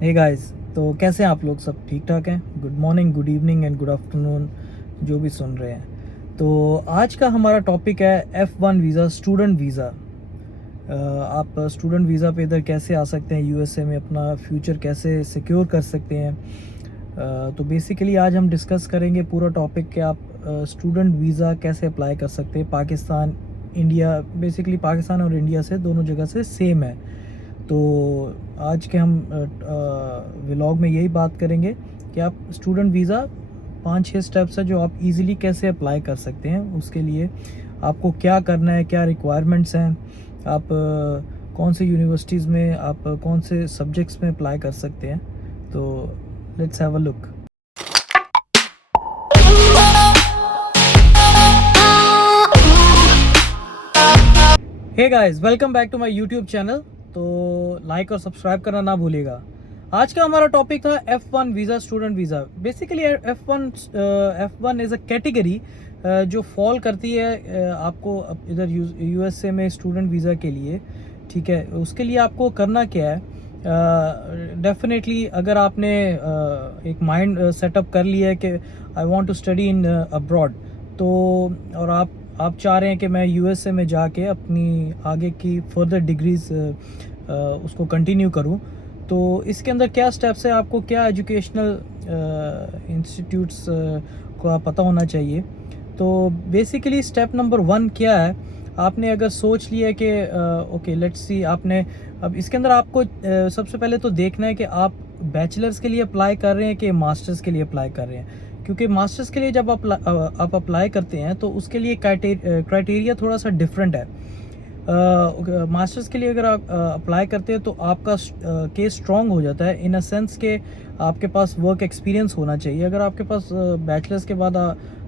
Hey guys, तो कैसे हैं आप लोग? सब ठीक ठाक हैं? Good morning, good evening and good afternoon जो भी सुन रहे हैं। तो आज का हमारा टॉपिक है F1 वीज़ा, स्टूडेंट वीज़ा। आप स्टूडेंट वीज़ा पे इधर कैसे आ सकते हैं यूएसए में, अपना फ्यूचर कैसे सिक्योर कर सकते हैं। तो बेसिकली आज हम डिस्कस करेंगे पूरा टॉपिक कि आप स्टूडेंट वीज़ा कैसे अप्लाई कर सकते हैं। पाकिस्तान, इंडिया, बेसिकली पाकिस्तान और इंडिया से दोनों जगह से सेम है। तो आज के हम व्लॉग में यही बात करेंगे कि आप स्टूडेंट वीज़ा 5-6 स्टेप्स है जो आप इजीली कैसे अप्लाई कर सकते हैं। उसके लिए आपको क्या करना है, क्या रिक्वायरमेंट्स हैं, आप कौन से यूनिवर्सिटीज़ में, आप कौन से सब्जेक्ट्स में अप्लाई कर सकते हैं। तो let's have a look. Hey guys, welcome back to my YouTube channel. तो लाइक और सब्सक्राइब करना ना भूलिएगा। आज का हमारा टॉपिक था F1 visa, student visa. Basically F1 is a category जो फॉल करती है आपको इधर यूएसए में स्टूडेंट वीज़ा के लिए। ठीक है, उसके लिए आपको करना क्या है? डेफिनेटली अगर आपने एक माइंड सेटअप कर लिया है कि I want to study in abroad, तो और आप चाह रहे हैं कि मैं यूएसए में जाके अपनी आगे की फर्दर डिग्रीज़ उसको कंटिन्यू करूं, तो इसके अंदर क्या स्टेप्स है, आपको क्या एजुकेशनल इंस्टीट्यूट्स को पता होना चाहिए। तो बेसिकली स्टेप नंबर 1 क्या है? आपने अगर सोच लिया कि ओके लेट्स सी, आपने अब इसके अंदर आपको सबसे पहले तो देखना है कि आप बैचलर्स के लिए अप्लाई कर रहे हैं कि मास्टर्स के लिए अप्लाई कर रहे हैं। क्योंकि मास्टर्स के लिए जब आप अप्लाई करते हैं तो उसके लिए क्राइटेरिया थोड़ा सा डिफरेंट है। मास्टर्स के लिए अगर आप अप्लाई करते हैं तो आपका केस स्ट्रॉन्ग हो जाता है इन अ सेंस के आपके पास वर्क एक्सपीरियंस होना चाहिए। अगर आपके पास बैचलर्स के बाद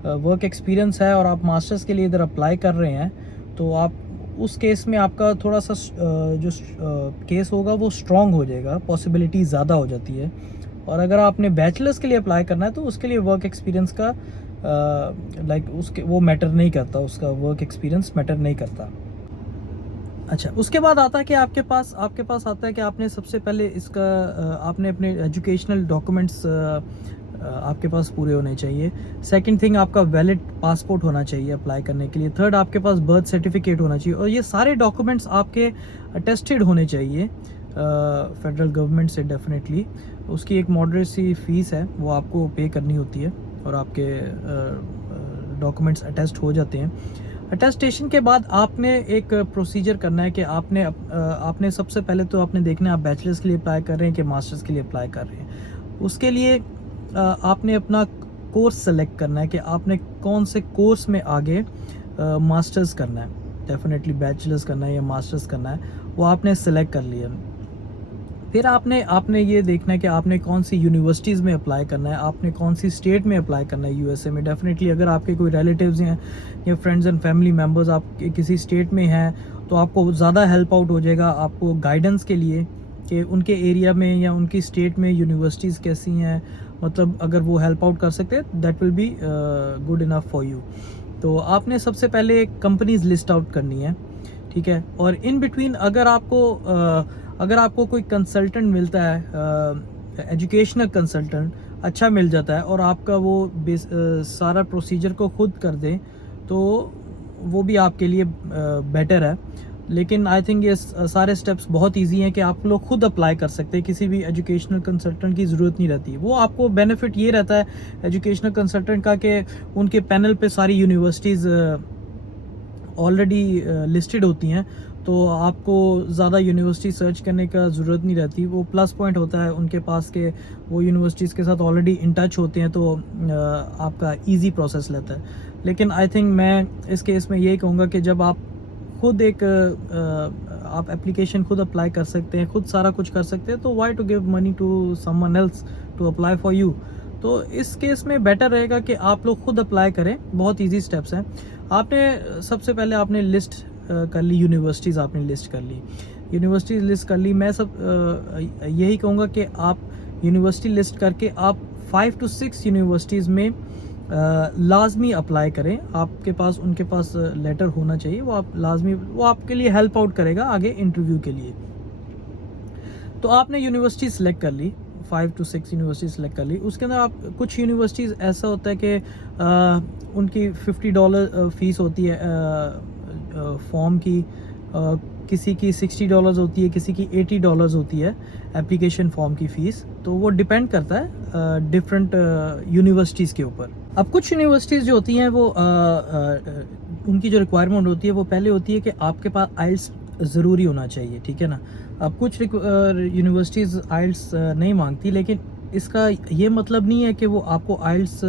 वर्क एक्सपीरियंस है और आप मास्टर्स के लिए इधर अप्लाई कर रहे हैं, तो आप उस केस में आपका थोड़ा सा जो केस होगा वो स्ट्रॉन्ग हो जाएगा, पॉसिबिलिटी ज़्यादा हो जाती है। और अगर आपने बैचलर्स के लिए अप्लाई करना है तो उसके लिए वर्क एक्सपीरियंस का लाइक उसके वो मैटर नहीं करता, उसका वर्क एक्सपीरियंस मैटर नहीं करता। अच्छा, उसके बाद आता है कि आपके पास आता है कि आपने सबसे पहले इसका आपने अपने एजुकेशनल डॉक्यूमेंट्स आपके पास पूरे होने चाहिए। सेकंड थिंग, आपका वैलिड पासपोर्ट होना चाहिए अप्लाई करने के लिए। थर्ड, आपके पास बर्थ सर्टिफिकेट होना चाहिए। और ये सारे डॉक्यूमेंट्स आपके अटेस्टेड होने चाहिए फेडरल गवर्नमेंट से डेफिनेटली। उसकी एक मॉडरेट सी फीस है, वो आपको पे करनी होती है और आपके डॉक्यूमेंट्स अटेस्ट हो जाते हैं। अटेस्टेशन के बाद आपने एक प्रोसीजर करना है कि आपने सबसे पहले तो आपने देखना है आप बैचलर्स के लिए अप्लाई कर रहे हैं कि मास्टर्स के लिए अप्लाई कर रहे हैं। उसके लिए आपने अपना कोर्स सेलेक्ट करना है कि आपने कौन से कोर्स में आगे मास्टर्स करना है। डेफिनेटली बैचलर्स करना है या मास्टर्स करना है, वो आपने सेलेक्ट कर लिया। फिर आपने ये देखना है कि आपने कौन सी यूनिवर्सिटीज़ में अप्लाई करना है, आपने कौन सी स्टेट में अप्लाई करना है यूएसए में। डेफिनेटली अगर आपके कोई रिलेटिव्स हैं या फ्रेंड्स एंड फैमिली मेम्बर्स आपके किसी स्टेट में हैं, तो आपको ज़्यादा हेल्प आउट हो जाएगा आपको गाइडेंस के लिए कि उनके एरिया में या उनकी स्टेट में यूनिवर्सिटीज़ कैसी हैं। मतलब अगर वो हेल्प आउट कर सकते हैं, that will be good enough for you. तो आपने सबसे पहले कंपनीज लिस्ट आउट करनी है, ठीक है। और इन बिटवीन अगर आपको कोई कंसल्टेंट मिलता है, एजुकेशनल कंसल्टेंट अच्छा मिल जाता है और आपका वो सारा प्रोसीजर को खुद कर दें, तो वो भी आपके लिए बेटर है। लेकिन आई थिंक ये सारे स्टेप्स बहुत इजी हैं कि आप लोग खुद अप्लाई कर सकते हैं, किसी भी एजुकेशनल कंसल्टेंट की ज़रूरत नहीं रहती। वो आपको बेनिफिट ये रहता है एजुकेशनल कंसल्टेंट का कि उनके पैनल पे सारी यूनिवर्सिटीज़ ऑलरेडी लिस्टेड होती हैं, तो आपको ज़्यादा यूनिवर्सिटी सर्च करने का ज़रूरत नहीं रहती। वो प्लस पॉइंट होता है उनके पास के वो यूनिवर्सिटीज़ के साथ ऑलरेडी इन टच होते हैं, तो आपका इजी प्रोसेस रहता है। लेकिन आई थिंक मैं इस केस में यही कहूँगा कि जब आप खुद आप एप्लीकेशन खुद अप्लाई कर सकते हैं, खुद सारा कुछ कर सकते हैं, तो why to give money to someone else to apply for you. तो इस केस में बेटर रहेगा कि आप लोग खुद अप्लाई करें। बहुत इजी स्टेप्स हैं। आपने सबसे पहले आपने लिस्ट कर ली, यूनिवर्सिटीज़ आपने लिस्ट कर ली, यूनिवर्सिटीज़ लिस्ट कर ली। मैं यही कहूँगा कि आप यूनिवर्सिटी लिस्ट करके आप 5 to 6 यूनिवर्सिटीज़ में लाजमी अप्लाई करें। आपके पास उनके पास लेटर होना चाहिए, वो आपके लिए हेल्प आउट करेगा आगे इंटरव्यू के लिए। तो आपने यूनिवर्सिटी सेलेक्ट कर ली, 5 to 6 यूनिवर्सिटी सेलेक्ट कर ली। उसके अंदर आप कुछ यूनिवर्सिटीज़ ऐसा होता है कि उनकी $50 फ़ीस होती है फॉर्म की, किसी की $60 होती है, किसी की $80 होती है एप्लीकेशन फॉर्म की फ़ीस। तो वो डिपेंड करता है डिफरेंट यूनिवर्सिटीज़ के ऊपर। अब कुछ यूनिवर्सिटीज़ जो होती हैं वो उनकी जो रिक्वायरमेंट होती है वो पहले होती है कि आपके पास आइल्स ज़रूरी होना चाहिए, ठीक है ना। अब कुछ यूनिवर्सिटीज़ आइल्स नहीं मांगती, लेकिन इसका ये मतलब नहीं है कि वो आपको आइल्स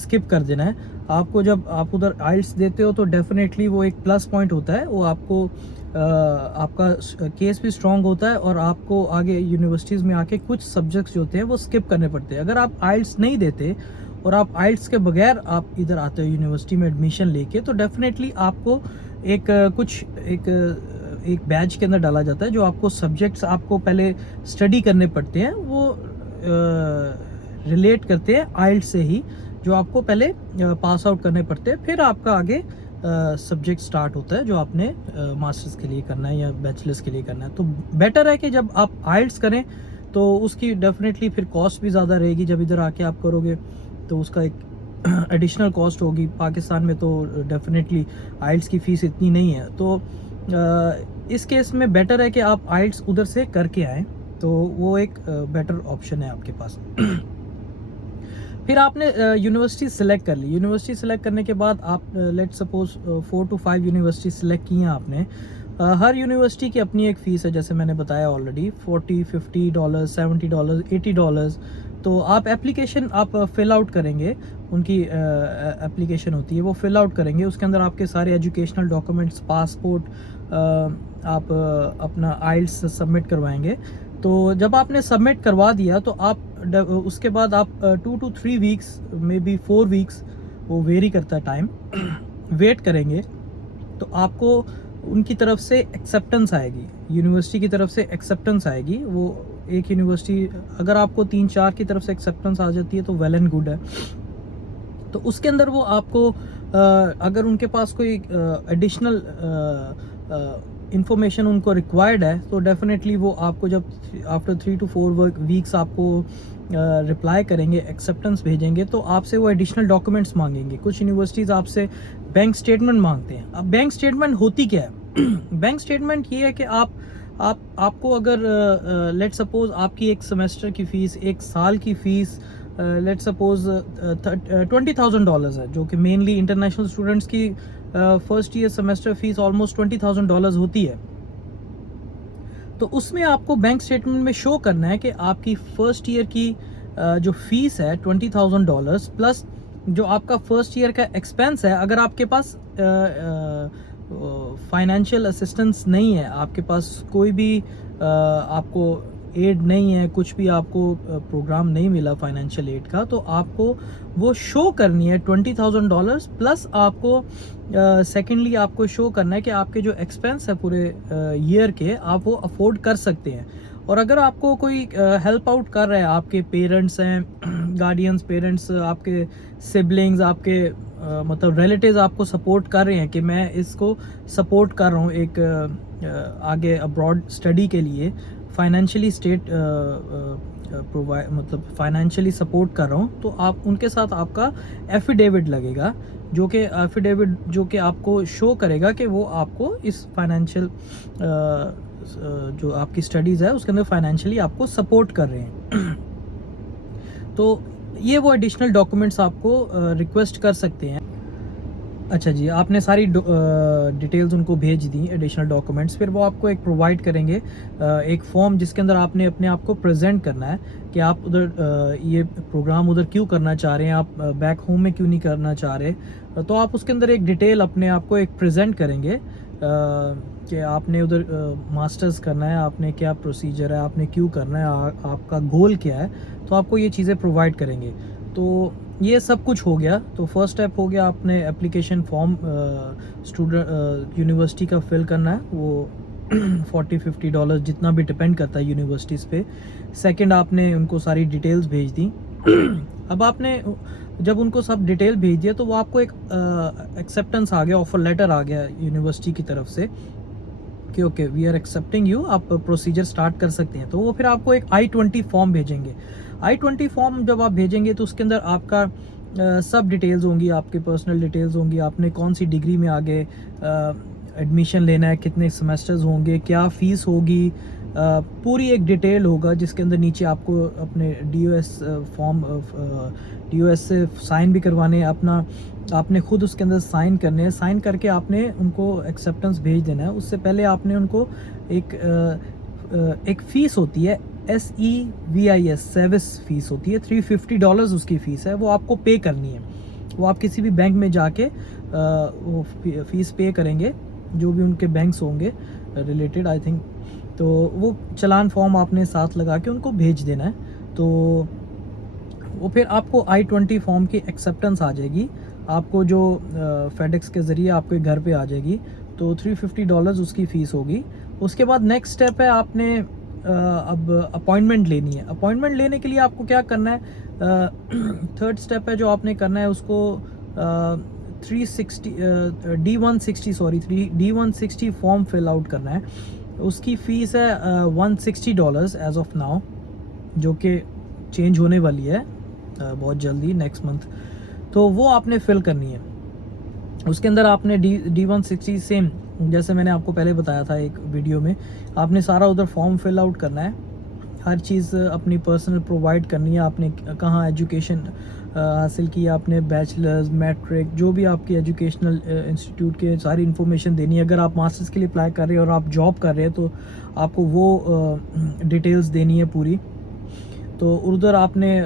स्किप कर देना है। आपको जब आप उधर आइल्स देते हो तो डेफिनेटली वो एक प्लस पॉइंट होता है, वो आपको आपका केस भी स्ट्रॉन्ग होता है और आपको आगे यूनिवर्सिटीज़ में आके कुछ सब्जेक्ट्स जो होते हैं वो स्किप करने पड़ते हैं। अगर आप आइल्स नहीं देते और आप आइल्स के बगैर आप इधर आते हो यूनिवर्सिटी में एडमिशन लेके, तो डेफिनेटली आपको एक एक बैच के अंदर डाला जाता है, जो आपको सब्जेक्ट्स आपको पहले स्टडी करने पड़ते हैं, वो रिलेट करते हैं आइल्स से ही, जो आपको पहले पास आउट करने पड़ते हैं, फिर आपका आगे सब्जेक्ट स्टार्ट होता है जो आपने मास्टर्स के लिए करना है या बैचलर्स के लिए करना है। तो बेटर है कि जब आप आइल्स करें तो उसकी डेफिनेटली फिर कॉस्ट भी ज़्यादा रहेगी। जब इधर आके आप करोगे तो उसका एक एडिशनल कॉस्ट होगी। पाकिस्तान में तो डेफिनेटली आइल्स की फ़ीस इतनी नहीं है, तो इस केस में बेटर है कि आप आइल्स उधर से करके आएँ, तो वो एक बेटर ऑप्शन है आपके पास। फिर आपने यूनिवर्सिटी सेलेक्ट कर ली। यूनिवर्सिटी सेलेक्ट करने के बाद आप let's suppose 4 to 5 university select की हैं आपने। हर यूनिवर्सिटी की अपनी एक फ़ीस है, जैसे मैंने बताया ऑलरेडी, $40, $50, $70, $80। तो आप एप्लीकेशन आप फिल आउट करेंगे, उनकी एप्लीकेशन होती है वो फिल आउट करेंगे। उसके अंदर आपके सारे एजुकेशनल डॉक्यूमेंट्स, पासपोर्ट, आप अपना आइल्स सबमिट करवाएंगे। तो जब आपने सबमिट करवा दिया तो आप उसके बाद आप 2 to 3 weeks, may be 4 weeks, वो वेरी करता है टाइम, वेट करेंगे। तो आपको उनकी तरफ से एक्सेप्टेंस आएगी, यूनिवर्सिटी की तरफ से एक्सेप्टेंस आएगी। वो एक यूनिवर्सिटी अगर आपको 3-4 की तरफ से एक्सेप्टेंस आ जाती है तो वेल एंड गुड है। तो उसके अंदर वो आपको अगर उनके पास कोई एडिशनल इंफॉर्मेशन उनको रिक्वायर्ड है तो डेफिनेटली वो आपको जब आफ्टर 3 to 4 वीक्स आपको रिप्लाई करेंगे, एक्सेप्टेंस भेजेंगे, तो आपसे वो एडिशनल डॉक्यूमेंट्स मांगेंगे। कुछ यूनिवर्सिटीज़ आपसे बैंक स्टेटमेंट मांगते हैं। अब बैंक स्टेटमेंट होती क्या है? बैंक स्टेटमेंट ये है कि आपको अगर लेट्स सपोज आपकी एक सेमेस्टर की फ़ीस, एक साल की फ़ीस लेट्स सपोज $20,000 है, जो कि मेनली इंटरनेशनल स्टूडेंट्स की first year semester fees almost $20,000 होती है। तो उसमें आपको बैंक स्टेटमेंट में शो करना है कि आपकी फर्स्ट ईयर की जो फीस है $20,000 प्लस जो आपका फर्स्ट ईयर का एक्सपेंस है। अगर आपके पास फाइनेंशियल असिस्टेंस नहीं है, आपके पास कोई भी आपको एड नहीं है, कुछ भी आपको प्रोग्राम नहीं मिला फाइनेंशियल एड का, तो आपको वो शो करनी है $20,000 प्लस आपको सेकेंडली आपको शो करना है कि आपके जो एक्सपेंस है पूरे ईयर के, आप वो अफोर्ड कर सकते हैं। और अगर आपको कोई हेल्प आउट कर रहा है, आपके पेरेंट्स हैं, गार्डियंस पेरेंट्स, आपके सिबलिंग्स, आपके मतलब रिलेटिव्स आपको सपोर्ट कर रहे हैं कि मैं इसको सपोर्ट कर रहा हूँ एक आगे अब्रॉड स्टडी के लिए, फाइनेंशियली स्टेट प्रोवाइड मतलब फाइनेंशियली सपोर्ट कर रहा हूँ, तो आप उनके साथ आपका एफिडेविट लगेगा, जो कि एफिडेविट जो कि आपको शो करेगा कि वो आपको इस फाइनेंशियल जो आपकी स्टडीज़ है उसके अंदर फाइनेंशियली आपको सपोर्ट कर रहे हैं। तो ये वो एडिशनल डॉक्यूमेंट्स आपको रिक्वेस्ट कर सकते हैं। अच्छा जी, आपने सारी डिटेल्स उनको भेज दी, एडिशनल डॉक्यूमेंट्स, फिर वो आपको एक प्रोवाइड करेंगे एक फॉर्म, जिसके अंदर आपने अपने आप को प्रेजेंट करना है कि आप उधर ये प्रोग्राम उधर क्यों करना चाह रहे हैं, आप बैक होम में क्यों नहीं करना चाह रहे। तो आप उसके अंदर एक डिटेल अपने आप को एक प्रेजेंट करेंगे कि आपने उधर मास्टर्स करना है, आपने क्या प्रोसीजर है, आपने क्यों करना है, आपका गोल क्या है, तो आपको ये चीज़ें प्रोवाइड करेंगे। तो ये सब कुछ हो गया। तो फर्स्ट स्टेप हो गया, आपने एप्लीकेशन फॉर्म स्टूडेंट यूनिवर्सिटी का फिल करना है, वो $40-50 जितना भी डिपेंड करता है यूनिवर्सिटीज़ पे। सेकंड, आपने उनको सारी डिटेल्स भेज दी। अब आपने जब उनको सब डिटेल भेज दिया तो वो आपको एक एक्सेप्टेंस आ गया, ऑफर लेटर आ गया यूनिवर्सिटी की तरफ से कि okay we are accepting you, आप प्रोसीजर स्टार्ट कर सकते हैं। तो वो फिर आपको एक I-20 फॉर्म भेजेंगे। I-20 फॉर्म जब आप भेजेंगे तो उसके अंदर आपका सब डिटेल्स होंगी, आपके पर्सनल डिटेल्स होंगी, आपने कौन सी डिग्री में आगे एडमिशन लेना है, कितने सेमेस्टर्स होंगे, क्या फ़ीस होगी, पूरी एक डिटेल होगा जिसके अंदर नीचे आपको अपने DOS से साइन भी करवाने हैं, अपना आपने खुद उसके अंदर साइन करने हैं, साइन करके आपने उनको एक्सेप्टेंस भेज देना है। उससे पहले आपने उनको एक फ़ीस होती है SEVIS सर्विस फ़ीस होती है, $350 उसकी फ़ीस है, वो आपको पे करनी है। वो आप किसी भी बैंक में जाके वो फ़ीस पे करेंगे, जो भी उनके बैंक्स होंगे रिलेटेड आई थिंक, तो वो चालान फॉर्म आपने साथ लगा के उनको भेज देना है। तो वो फिर आपको I-20 फॉर्म की एक्सेप्टेंस आ जाएगी, आपको जो फेडेक्स के ज़रिए आपके घर पे आ जाएगी। तो $350 उसकी फ़ीस होगी। उसके बाद नेक्स्ट स्टेप है, आपने अब अपॉइंटमेंट लेनी है। अपॉइंटमेंट लेने के लिए आपको क्या करना है, थर्ड स्टेप है जो आपने करना है, उसको 360 फॉर्म फिल आउट करना है। उसकी फ़ीस है $160 एज ऑफ नाउ, जो कि चेंज होने वाली है बहुत जल्दी नेक्स्ट मंथ। तो वो आपने फिल करनी है। उसके अंदर आपने D160 सेम जैसे मैंने आपको पहले बताया था एक वीडियो में, आपने सारा उधर फॉर्म फिल आउट करना है, हर चीज़ अपनी पर्सनल प्रोवाइड करनी है। आपने कहाँ एजुकेशन हासिल की, आपने बैचलर्स, मैट्रिक, जो भी आपकी एजुकेशनल इंस्टीट्यूट के सारी इन्फॉर्मेशन देनी है। अगर आप मास्टर्स के लिए अप्लाई कर रहे हैं और आप जॉब कर रहे हैं तो आपको वो डिटेल्स देनी है पूरी। तो उधर आपने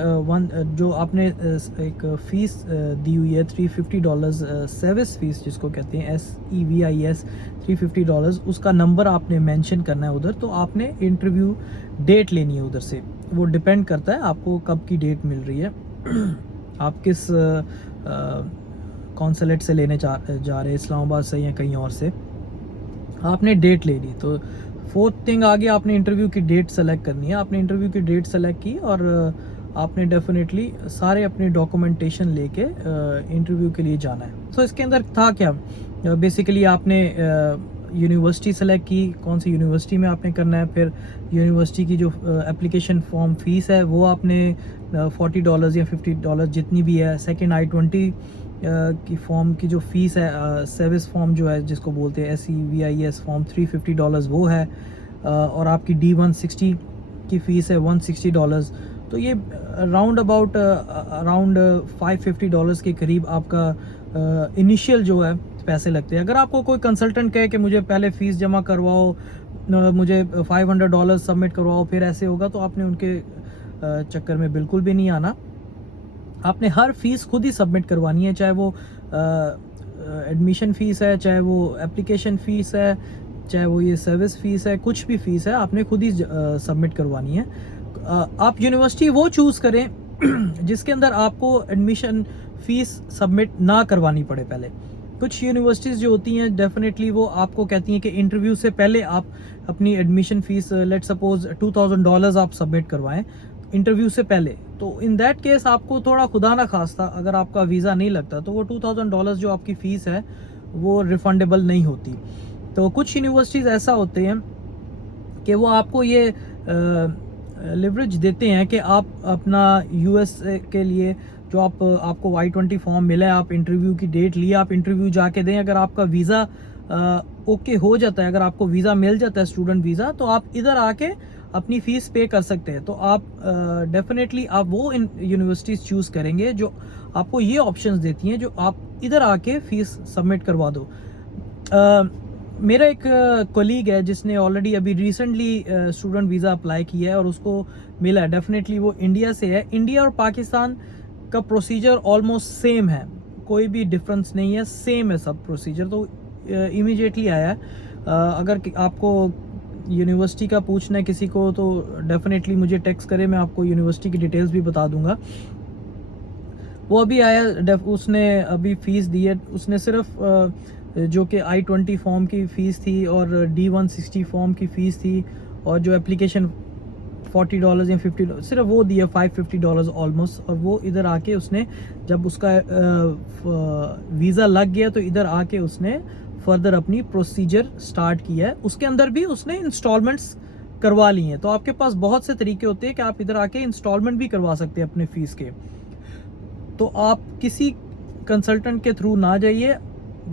जो आपने एक फ़ीस दी हुई है $350 सर्विस फ़ीस जिसको कहते हैं SEVIS $350, उसका नंबर आपने मेंशन करना है उधर। तो आपने इंटरव्यू डेट लेनी है उधर से, वो डिपेंड करता है आपको कब की डेट मिल रही है, आप किस कॉन्सुलेट से लेने जा रहे हैं, इस्लामाबाद से या कहीं और से, आपने डेट ले ली। तो फोर्थ थिंग आगे आपने इंटरव्यू की डेट सेलेक्ट करनी है। आपने इंटरव्यू की डेट सेलेक्ट की और आपने डेफिनेटली सारे अपने डॉक्यूमेंटेशन लेके इंटरव्यू के लिए जाना है। तो इसके अंदर था क्या, बेसिकली आपने यूनिवर्सिटी सेलेक्ट की, कौन सी यूनिवर्सिटी में आपने करना है, फिर यूनिवर्सिटी की जो एप्लीकेशन फॉर्म फ़ीस है वो आपने $40 या $50 जितनी भी है। सेकेंड I-20 की फॉर्म की जो फ़ीस है, सर्विस फॉर्म जो है जिसको बोलते हैं SEVIS फॉर्म, $350 वो है, और आपकी D160 की फ़ीस है $160। तो ये राउंड अबाउट अराउंड $550 के करीब आपका इनिशियल जो है पैसे लगते हैं। अगर आपको कोई कंसल्टेंट कहे कि मुझे पहले फ़ीस जमा करवाओ, मुझे $500 सबमिट करवाओ, फिर ऐसे होगा, तो आपने उनके चक्कर में बिल्कुल भी नहीं आना। आपने हर फीस खुद ही सबमिट करवानी है, चाहे वो एडमिशन फ़ीस है, चाहे वो एप्लीकेशन फ़ीस है, चाहे वो ये सर्विस फ़ीस है, कुछ भी फ़ीस है आपने खुद ही सबमिट करवानी है। आप यूनिवर्सिटी वो चूज़ करें जिसके अंदर आपको एडमिशन फ़ीस सबमिट ना करवानी पड़े पहले। कुछ यूनिवर्सिटीज़ जो होती हैं डेफिनेटली वो आपको कहती हैं कि इंटरव्यू से पहले आप अपनी एडमिशन फ़ीस लेट सपोज $2000 आप सबमिट करवाएं इंटरव्यू से पहले। तो इन दैट केस आपको थोड़ा खुदा ना खास्ता अगर आपका वीज़ा नहीं लगता तो वो $2000 जो आपकी फ़ीस है वो रिफंडेबल नहीं होती। तो कुछ यूनिवर्सिटीज़ ऐसा होते हैं कि वो आपको ये लिवरेज देते हैं कि आप अपना US के लिए जो आपको I-20 फॉर्म मिला है, आप इंटरव्यू की डेट लिए, आप इंटरव्यू जाके दें, अगर आपका वीज़ा ओके हो जाता है, अगर आपको वीज़ा मिल जाता है स्टूडेंट वीज़ा, तो आप इधर आके अपनी फ़ीस पे कर सकते हैं। तो आप डेफिनेटली आप वो यूनिवर्सिटीज़ चूज़ करेंगे जो आपको ये ऑप्शंस देती हैं, जो आप इधर आके फ़ीस सबमिट करवा दो। मेरा एक कोलीग है जिसने ऑलरेडी अभी रिसेंटली स्टूडेंट वीज़ा अप्लाई किया है और उसको मिला है। डेफिनेटली वो इंडिया से है। इंडिया और पाकिस्तान का प्रोसीजर ऑलमोस्ट सेम है, कोई भी डिफरेंस नहीं है, सेम है सब प्रोसीजर। तो इमीडिएटली आया है। अगर आपको यूनिवर्सिटी का पूछना है किसी को तो डेफिनेटली मुझे टेक्स्ट करें, मैं आपको यूनिवर्सिटी की डिटेल्स भी बता दूंगा। वो अभी आया, उसने अभी फ़ीस दी है, उसने सिर्फ जो कि I-20 फॉर्म की फ़ीस थी और D160 फॉर्म की फ़ीस थी और जो एप्लीकेशन $40 या $50 सिर्फ वो दिया, $550 ऑलमोस्ट। और वो इधर आके उसने जब उसका वीज़ा लग गया तो इधर आके उसने फर्दर अपनी प्रोसीजर स्टार्ट किया है। उसके अंदर भी उसने इंस्टॉलमेंट्स करवा ली हैं। तो आपके पास बहुत से तरीके होते हैं कि आप इधर आके इंस्टॉलमेंट भी करवा सकते हैं अपने फ़ीस के। तो आप किसी कंसल्टेंट के थ्रू ना जाइए,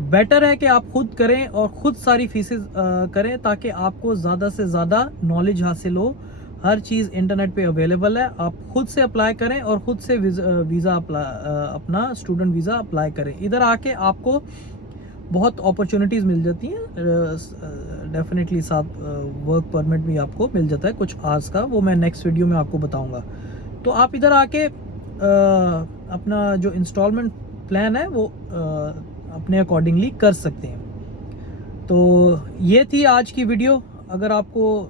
बेटर है कि आप खुद करें और ख़ुद सारी फीसेस करें, ताकि आपको ज़्यादा से ज़्यादा नॉलेज हासिल हो। हर चीज़ इंटरनेट पे अवेलेबल है, आप खुद से अप्लाई करें और ख़ुद से वीज़ा अपना स्टूडेंट वीज़ा अप्लाई करें। इधर आके आपको बहुत अपॉर्चुनिटीज़ मिल जाती हैं, डेफिनेटली साथ वर्क परमिट भी आपको मिल जाता है कुछ आवर्स का, वो मैं नेक्स्ट वीडियो में आपको बताऊंगा। तो आप इधर आके अपना जो इंस्टॉलमेंट प्लान है वो अपने अकॉर्डिंगली कर सकते हैं। तो ये थी आज की वीडियो। अगर आपको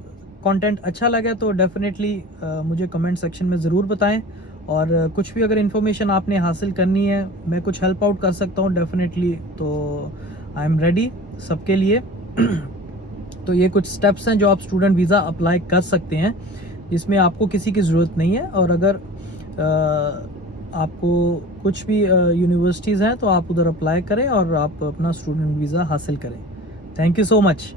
कंटेंट अच्छा लगा तो डेफिनेटली मुझे कमेंट सेक्शन में ज़रूर बताएं, और कुछ भी अगर इन्फॉर्मेशन आपने हासिल करनी है, मैं कुछ हेल्प आउट कर सकता हूँ डेफिनेटली, तो आई एम रेडी सबके लिए। तो ये कुछ स्टेप्स हैं जो आप स्टूडेंट वीज़ा अप्लाई कर सकते हैं, जिसमें आपको किसी की ज़रूरत नहीं है। और अगर आपको कुछ भी यूनिवर्सिटीज़ हैं तो आप उधर अप्लाई करें और आप अपना स्टूडेंट वीज़ा हासिल करें। Thank you so much.